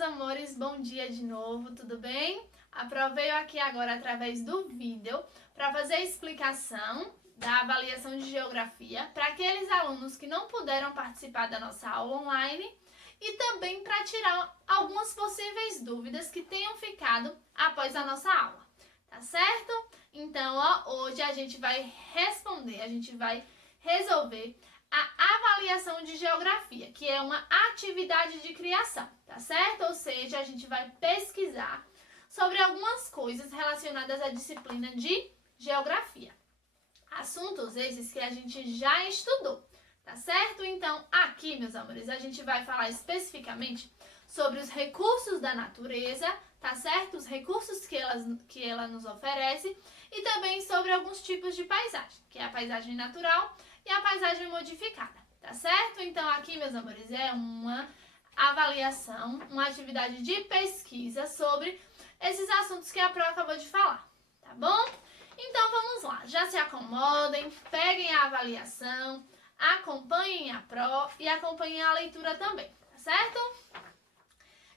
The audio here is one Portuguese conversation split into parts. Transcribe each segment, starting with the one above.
meus amores, bom dia de novo, tudo bem? Aproveito aqui agora através do vídeo para fazer a explicação da avaliação de geografia para aqueles alunos que não puderam participar da nossa aula online e também para tirar algumas possíveis dúvidas que tenham ficado após a nossa aula, tá certo? Então, hoje a gente vai resolver a avaliação de geografia, que é uma atividade de criação, tá certo? Ou seja, a gente vai pesquisar sobre algumas coisas relacionadas à disciplina de geografia. Assuntos esses que a gente já estudou, tá certo? Então, aqui, meus amores, a gente vai falar especificamente sobre os recursos da natureza, tá certo? Os recursos que ela nos oferece e também sobre alguns tipos de paisagem, que é a paisagem natural e a paisagem modificada, tá certo? Então, aqui, meus amores, é uma avaliação, uma atividade de pesquisa sobre esses assuntos que a Pro acabou de falar, tá bom? Então, vamos lá. Já se acomodem, peguem a avaliação, acompanhem a Pro e acompanhem a leitura também, tá certo?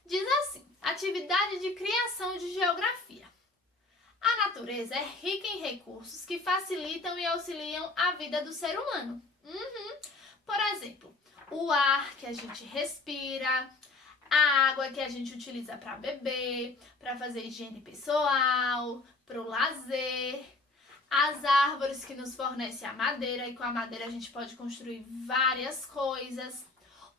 Diz assim, atividade de criação de geografia. A natureza é rica em recursos que facilitam e auxiliam a vida do ser humano. Por exemplo, o ar que a gente respira, a água que a gente utiliza para beber, para fazer higiene pessoal, para o lazer, as árvores que nos fornecem a madeira e com a madeira a gente pode construir várias coisas,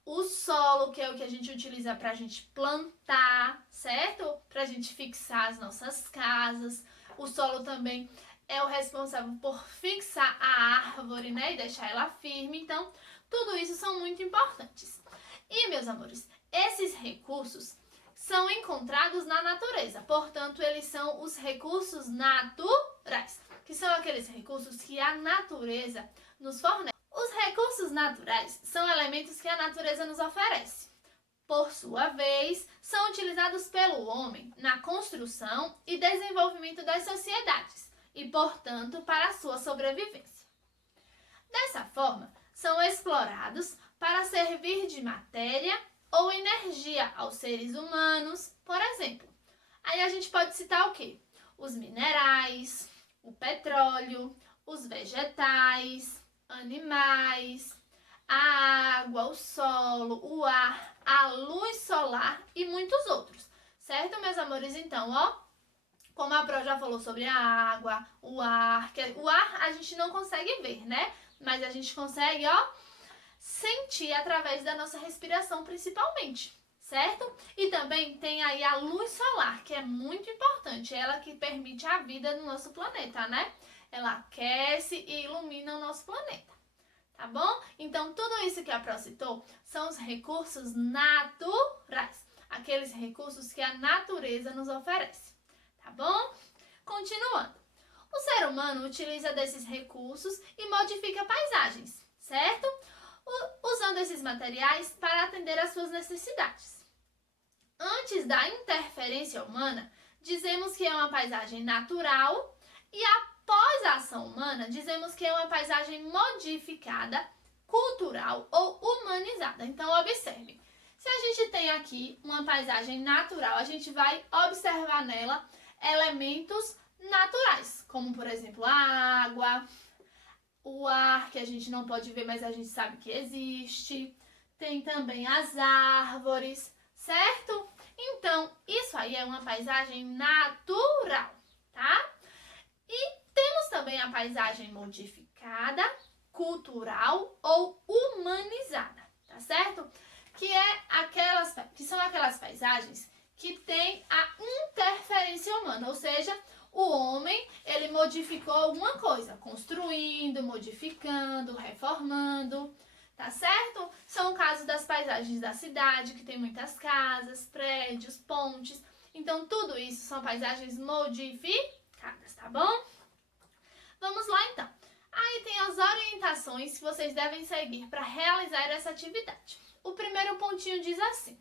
o solo que é o que a gente utiliza para a gente plantar, certo? Para a gente fixar as nossas casas. O solo também é o responsável por fixar a árvore, né? E deixar ela firme. Então, tudo isso são muito importantes. E, meus amores, esses recursos são encontrados na natureza. Portanto, eles são os recursos naturais, que são aqueles recursos que a natureza nos fornece. Os recursos naturais são elementos que a natureza nos oferece. Por sua vez, são utilizados pelo homem na construção e desenvolvimento das sociedades e, portanto, para a sua sobrevivência. Dessa forma, são explorados para servir de matéria ou energia aos seres humanos, por exemplo. Aí a gente pode citar o quê? Os minerais, o petróleo, os vegetais, animais, a água, o solo, o ar, a luz solar e muitos outros. Certo, meus amores? Então, como a Pro já falou sobre a água, o ar a gente não consegue ver, né? Mas a gente consegue, sentir através da nossa respiração principalmente, certo? E também tem aí a luz solar, que é muito importante, ela que permite a vida no nosso planeta, né? Ela aquece e ilumina o nosso planeta, tá bom? Então, tudo isso que a Pro citou são os recursos naturais, aqueles recursos que a natureza nos oferece, tá bom? Continuando. O ser humano utiliza desses recursos e modifica paisagens, certo? Usando esses materiais para atender às suas necessidades. Antes da interferência humana, dizemos que é uma paisagem natural e após a ação humana, dizemos que é uma paisagem modificada, cultural ou humanizada. Então, observe. Se a gente tem aqui uma paisagem natural, a gente vai observar nela elementos naturais, como, por exemplo, a água, o ar, que a gente não pode ver, mas a gente sabe que existe. Tem também as árvores, certo? Então, isso aí é uma paisagem natural, tá? E temos também a paisagem modificada, cultural ou humanizada, tá certo? Que são aquelas paisagens que têm a interferência humana, ou seja, o homem, ele modificou alguma coisa, construindo, modificando, reformando, tá certo? São o caso das paisagens da cidade, que tem muitas casas, prédios, pontes. Então, tudo isso são paisagens modificadas, tá bom? Vamos lá, então. Aí tem as orientações que vocês devem seguir para realizar essa atividade. O primeiro pontinho diz assim: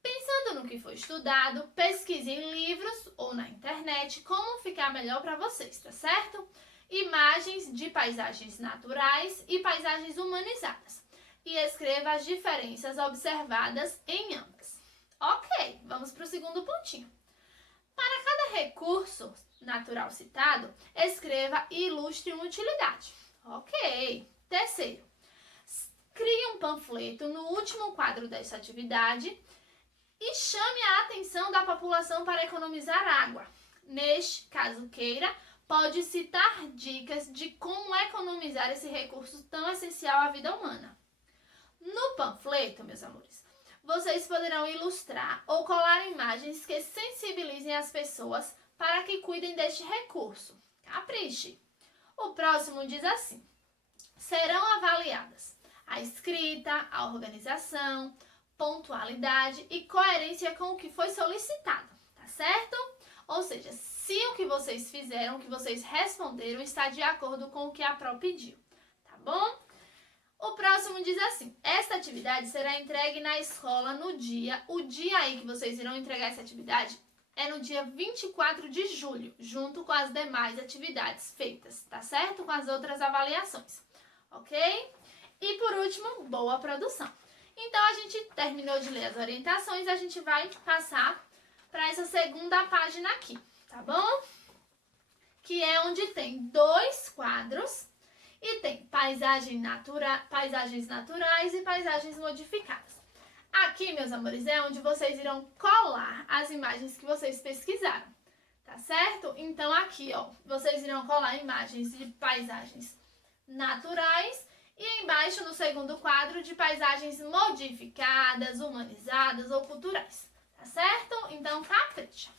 pensando no que foi estudado, pesquise em livros ou na internet como ficar melhor para vocês, tá certo? Imagens de paisagens naturais e paisagens humanizadas. E escreva as diferenças observadas em ambas. Ok, segundo pontinho. Para cada recurso natural citado, escreva e ilustre uma utilidade. Ok. Terceiro, crie um panfleto no último quadro dessa atividade e chame a atenção da população para economizar água. Neste caso queira, pode citar dicas de como economizar esse recurso tão essencial à vida humana. No panfleto, meus amores, vocês poderão ilustrar ou colar imagens que sensibilizem as pessoas para que cuidem deste recurso. Capriche! O próximo diz assim: serão avaliadas a escrita, a organização, pontualidade e coerência com o que foi solicitado, tá certo? Ou seja, se o que vocês fizeram, o que vocês responderam está de acordo com o que a pró pediu, tá bom? O próximo diz assim: esta atividade será entregue na escola no dia, o dia aí que vocês irão entregar essa atividade é no dia 24 de julho, junto com as demais atividades feitas, tá certo? Com as outras avaliações, ok? E por último, boa produção. Então, a gente terminou de ler as orientações, a gente vai passar para essa segunda página aqui, tá bom? Que é onde tem 2 quadros e tem paisagens naturais e paisagens modificadas. Aqui, meus amores, é onde vocês irão colar as imagens que vocês pesquisaram, tá certo? Então, aqui, ó, vocês irão colar imagens de paisagens naturais e embaixo, no segundo quadro, de paisagens modificadas, humanizadas ou culturais, tá certo? Então, capricha.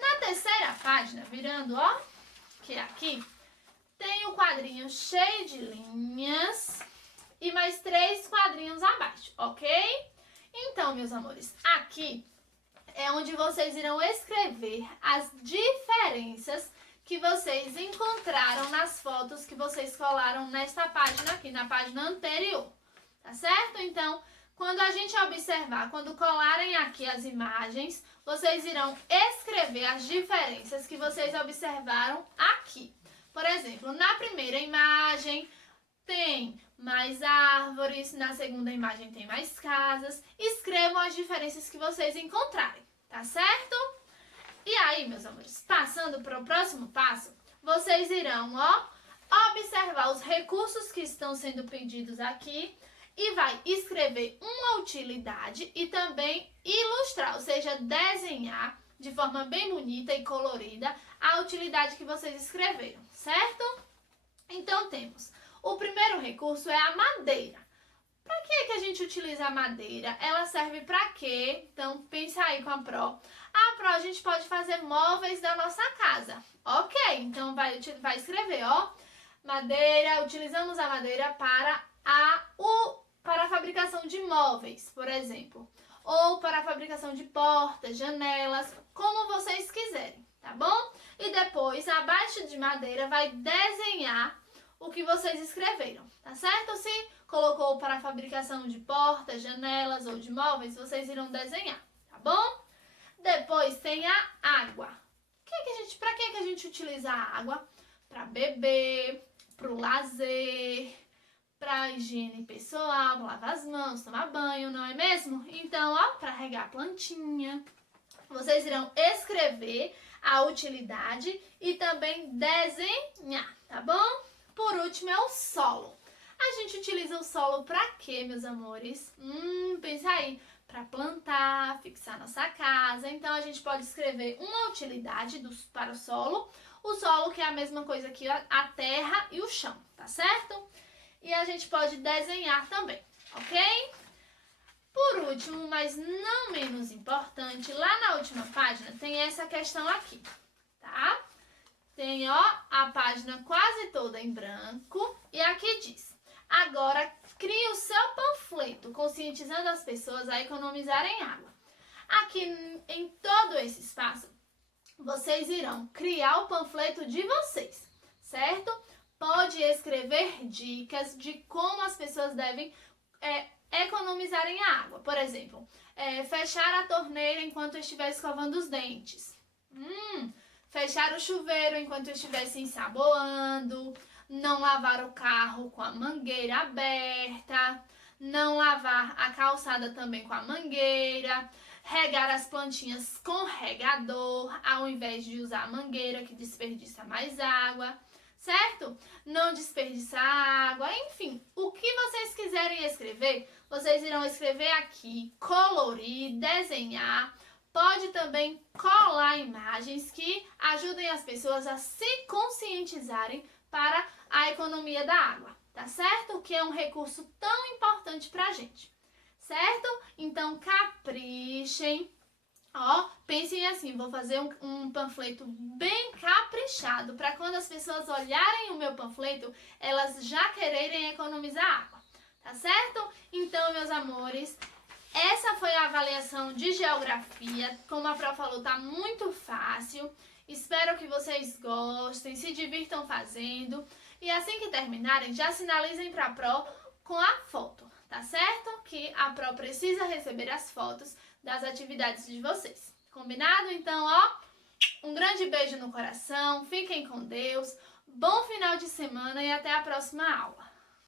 Na terceira página, virando, ó, que é aqui, tem o quadrinho cheio de linhas e mais 3 quadrinhos abaixo, ok? Então, meus amores, aqui é onde vocês irão escrever as diferenças que vocês encontraram nas fotos que vocês colaram nesta página aqui, na página anterior, tá certo? Então, quando a gente observar, quando colarem aqui as imagens, vocês irão escrever as diferenças que vocês observaram aqui. Por exemplo, na primeira imagem tem mais árvores, na segunda imagem tem mais casas. Escrevam as diferenças que vocês encontrarem, tá certo? E aí, meus amores, passando para o próximo passo, vocês irão, ó, observar os recursos que estão sendo pedidos aqui e vai escrever uma utilidade e também ilustrar, ou seja, desenhar de forma bem bonita e colorida a utilidade que vocês escreveram, certo? Então, temos o primeiro recurso é a madeira. Para que a gente utiliza a madeira? Ela serve para quê? Então, pensa aí com a pró. A gente pode fazer móveis da nossa casa. Ok, então vai escrever, ó. Madeira, utilizamos a madeira para a fabricação de móveis, por exemplo. Ou para a fabricação de portas, janelas, como vocês quiserem, tá bom? E depois, abaixo de madeira, vai desenhar o que vocês escreveram, tá certo? Se colocou para a fabricação de portas, janelas ou de móveis, vocês irão desenhar, tá bom? Depois tem a água. Para que a gente utiliza a água? Para beber, para o lazer, para higiene pessoal, lavar as mãos, tomar banho, não é mesmo? Então, ó, para regar a plantinha. Vocês irão escrever a utilidade e também desenhar, tá bom? Por último é o solo. A gente utiliza o solo para quê, meus amores? Pensa aí. Para plantar, fixar nossa casa. Então, a gente pode escrever uma utilidade para o solo que é a mesma coisa que a terra e o chão, tá certo? E a gente pode desenhar também, ok? Por último, mas não menos importante, lá na última página tem essa questão aqui, tá? Tem, ó, a página quase toda em branco e aqui diz: agora crie o seu panfleto, conscientizando as pessoas a economizarem água. Aqui em todo esse espaço, vocês irão criar o panfleto de vocês, certo? Pode escrever dicas de como as pessoas devem economizarem a água. Por exemplo, fechar a torneira enquanto estiver escovando os dentes. Fechar o chuveiro enquanto estiver se ensaboando. Não lavar o carro com a mangueira aberta. Não lavar a calçada também com a mangueira. regar as plantinhas com regador, ao invés de usar a mangueira que desperdiça mais água, certo? Não desperdiçar água, enfim, o que vocês quiserem escrever, vocês irão escrever aqui, colorir, desenhar. Pode também colar imagens que ajudem as pessoas a se conscientizarem para a economia da água, tá certo? Que é um recurso tão importante pra gente, certo? Então, caprichem. Ó, pensem assim, vou fazer um panfleto bem caprichado para quando as pessoas olharem o meu panfleto, elas já quererem economizar água, tá certo? Então, meus amores, essa foi a avaliação de geografia. Como a Pro falou, tá muito fácil. Espero que vocês gostem, se divirtam fazendo. E assim que terminarem, já sinalizem para a Pro com a foto, tá certo? Que a Pro precisa receber as fotos das atividades de vocês. Combinado? Então, ó, um grande beijo no coração, fiquem com Deus, bom final de semana e até a próxima aula.